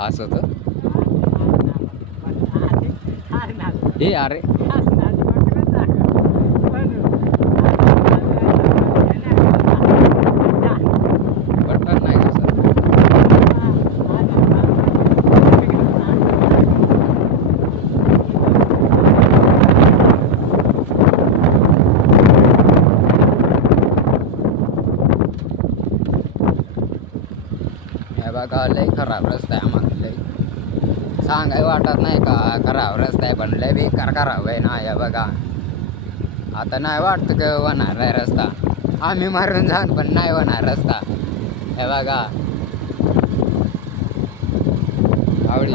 असं होतं. हे अरे बटन नाही का सर? हे बघा लय खराब रस्ता आहे आम्हाला, लय सांगाय वाटत नाही का खराब रस्ता आहे, पण लय बेकार खराब आहे ना. हे बघा आता नाही वाटतं का होणार आहे रस्ता, आम्ही मारून जाऊन पण नाही होणार रस्ता. हे बघा आवडी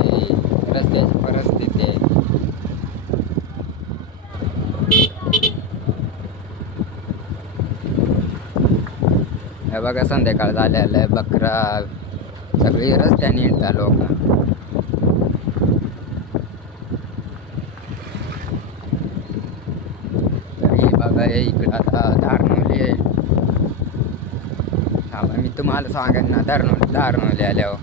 रस्त्याची परिस्थिती आहे. हे बघा संध्याकाळ झालेलं आहे, बकरा सगळी रस्त्याने येतात लोक. तरी बघा हे इकडं आता धारनोली आहे. थांबा मी तुम्हाला सांगेन ना धारनोली आल्यावर.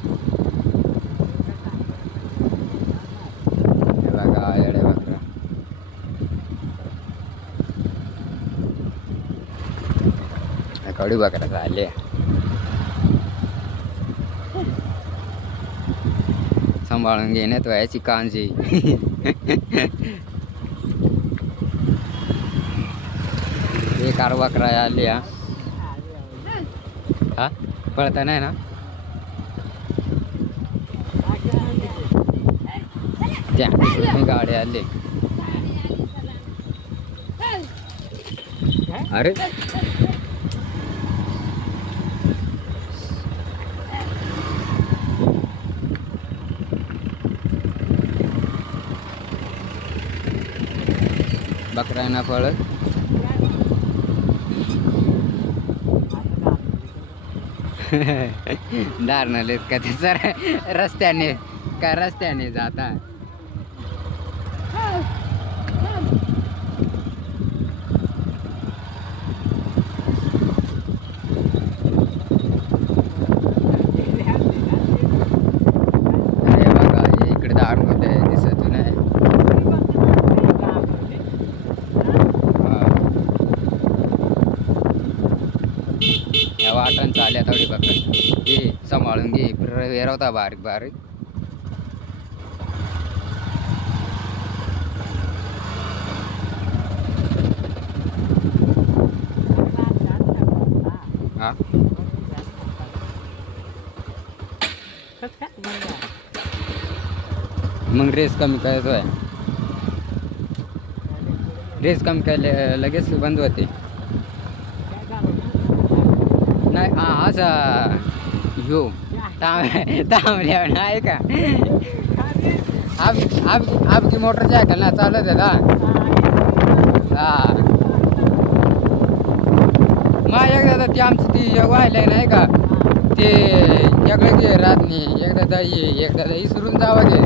हे बघा येडे बकरा. कडू बकरा झाले. सांभाळून घेण्यात व्हायची कांजी. बेकार बकरा आली. हा पळता नाही ना. त्या गाडी आली. अरे बकरा ना पळत. दारणाले का ते सर रस्त्याने जाता. अरे बघा इकडे दारमध्ये दिसत नाही. या वाटण चालल्या थोडी बकरा घे सांभाळून घे. वेरवता बारीक बारीक. हा मग रेस कमी करायचोय. रेस कमी केले लगेच बंद होते. नाही असं ह्यो थांबल्यावर नाही का. आपकी मोटरसायकल ना चालत आहे का. हा मग एकदा ती आमची ती व्हायला नाही का ते एकदा घे राहत नाही. एकदा इसरून जावं घे.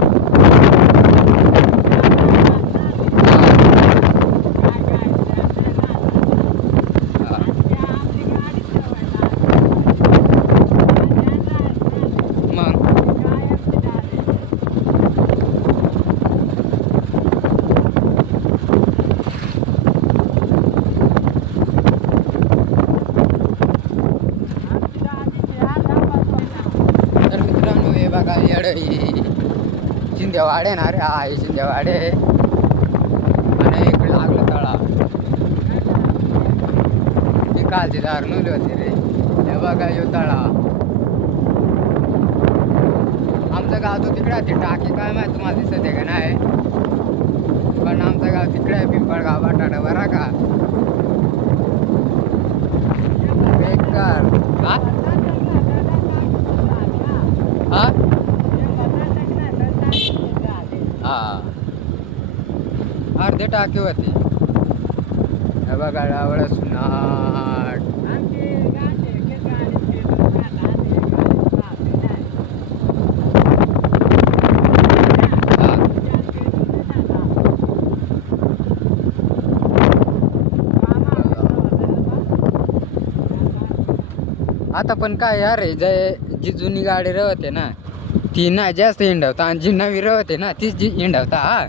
बघा येड शिंदेवाडे ना रे. हा हे शिंदेवाडे आणि इकडे लागलं तळा. ही कालची धारनोली होती रे. हे बघा यो तळा. आमचं गाव तो तिकडे आहे. टाकी काय माहिती तुम्हाला दिसत आहे का नाही, पण आमचं गाव तिकडे आहे. पिंपळगाव बटाटा बरा का. बेकार. हा हा हा अर्धे टाकी होते. हे बघा डावळं सुनाट. आता पण काय यार जय जी जुनी गाडी रवते ना ती ना जास्त हिंडवता आणि जी नवी रवते ना तीच जी हिंडवता हा